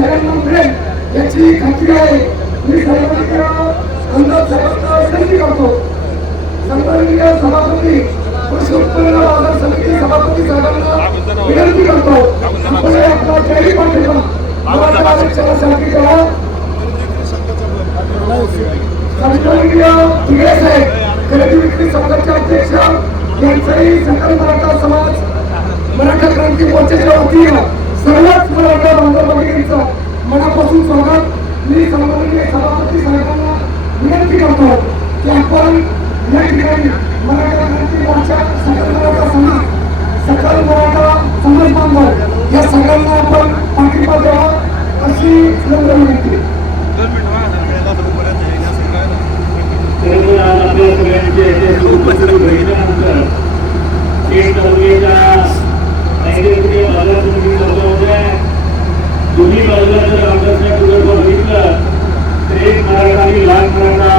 सगळ्यांना मिळेल याची खात्री आहे मी सर्वांच्या आमदार साहेबांना विनंती करतो सन्माननीय सभापती कृषी उत्पन्न बाजार समिती सभापती साहेबांना विनंती करतो आपण आपला जाहीर पाठिंबा मराठा आरक्षणासाठी करा सन्माननीय तिगडे साहेब खरेदी विक्री संघाचे अध्यक्ष यांचंही सकल मराठा समाज मराठा क्रांती मोर्चाच्या वतीनं सर्वच मराठा बांधव भगिनींचं मनापासून स्वागत. मी सन्माननीय सभापती साहेबांना विनंती करतो की आपण या ठिकाणी मराठा क्रांती मोर्चा सकल मराठा समाज सकल मराठा समाज बांधव या सगळ्यांना आपण पाठिंबा द्यावा अशी नम्र विनंती. खरंतर आपल्या सगळ्यांचे उपस्थित बघितल्यानंतर एक तालुक्याच्या नैऋत्य बाजार समिती चौकामध्ये जर बघितलं तर एक मराठा आणि लाल मराठा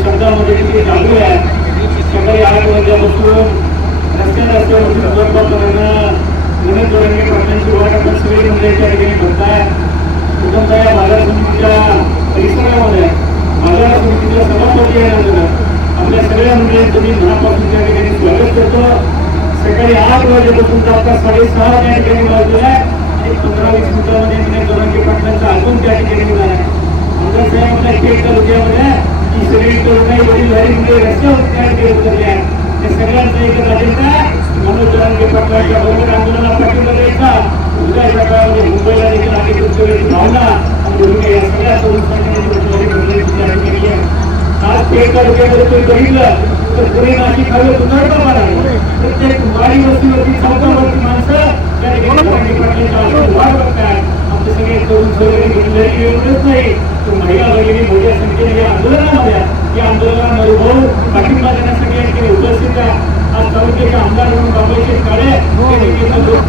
शब्दामध्ये किती चालू आहे सकाळी आठ वाजल्यापासून रस्त्या रस्त्यावरती करणं आपण सगळे मंडळीच्या ठिकाणी बघताय प्रथमतः या बाजार समितीच्या परिसरामध्ये बाजार समितीच्या सभापती आहे आपल्या सगळ्या मंडळींचं तुम्ही मनापासून त्या ठिकाणी स्वागत करतो. सकाळी आठ वाजेपासून आता साडेसहा या ठिकाणी वाजलेला आहे आणि पंधरा वीस मिनिटामध्ये विनय दोरांगे पाटलांचा अजून त्या ठिकाणी निघाला आहे आमदार साहेबांना खेड तालुक्यामध्ये ही सगळी तरुणाई रस्त्यावर त्या ठिकाणी त्या सगळ्यांचा अजेंडा मनोज पाटलांच्या बरोबर आंदोलनाला पाठिंबा द्यायचा. उद्याच्या काळामध्ये मुंबईला देखील आम्ही भावना आणि या सगळ्या तरुण संघटनेची आज तालुक्यामध्ये तुम्ही बघितलं तर पुणे नाशिक आहे. प्रत्येक वाडी वस्तीवरती चौकावरती माणसं त्या ठिकाणी दोरांगे पाटलांच्या आशीर्वाद वाढ बघतायत आमचे सगळे तरुण सहकारी घेतलेली एवढंच नाही तर महिला भगिनी मोठ्या संख्येने या आंदोलनामध्ये आहेत. या आंदोलनाला अनुभव पाठिंबा देण्यासाठी या ठिकाणी उपस्थित आहे आज तालुक्याचे आमदार म्हणून बाबाजी काळे हे देखील लोकप्रतिनिधी या ठिकाणी आंदोलनाला आणि धनंजय पटेल या विषयाला पाठिंबा देण्यासाठी उपस्थित झालेला आहे त्यांचं देखील मनापासून त्या ठिकाणी स्वागत करतो याचं काही क्रांतिकारी त्यांची भूमी आहे त्यांना निश्चितपणानं कुटुंबा शिवराम महाराजांच्या भूमीमध्ये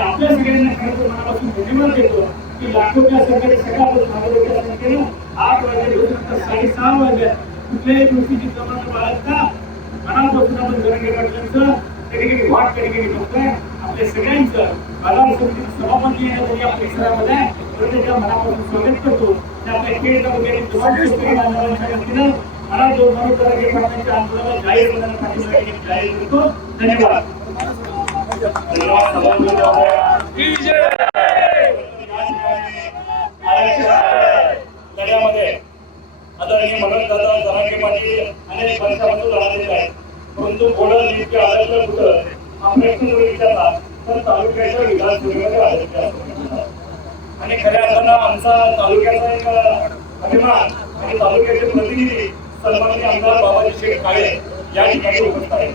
आपल्या सगळ्यांना खरं तर मनापासून धन्यवाद देतो की लाखोच्या संख्येने सगळ्यापासून नागरिकांच्या संख्येनं आठ वाजल्यापासून साडेसहा वाजल्या कुठल्याही गोष्टीची जमात बाळगता मनापासून आपण धनंजय पाटलांचं त्या ठिकाणी वाट त्या बघतोय आपल्या सगळ्यांचं बाजार समितीचे सभापती येण्यासाठी या परिसरामध्ये प्रत्येकाच्या मनापासून स्वागत करतो. मला जो मनोज पाटलांच्या आंदोलनाला जाहीर जाहीर करतो. धन्यवाद. लढ्यामध्ये आदरणीय मनोज जरांगे पाटील अनेक वर्षापासून लढालेले आहेत परंतु थोडं नेमके कुठं हा प्रश्न जर विचारला तर तालुक्याच्या आणि खऱ्या अर्थानं आमचा तालुक्याचा एक अभिमान आणि तालुक्याचे प्रतिनिधी सन्माननीय आमदार बाबाजी शेख काळे या ठिकाणी उपस्थित आहेत.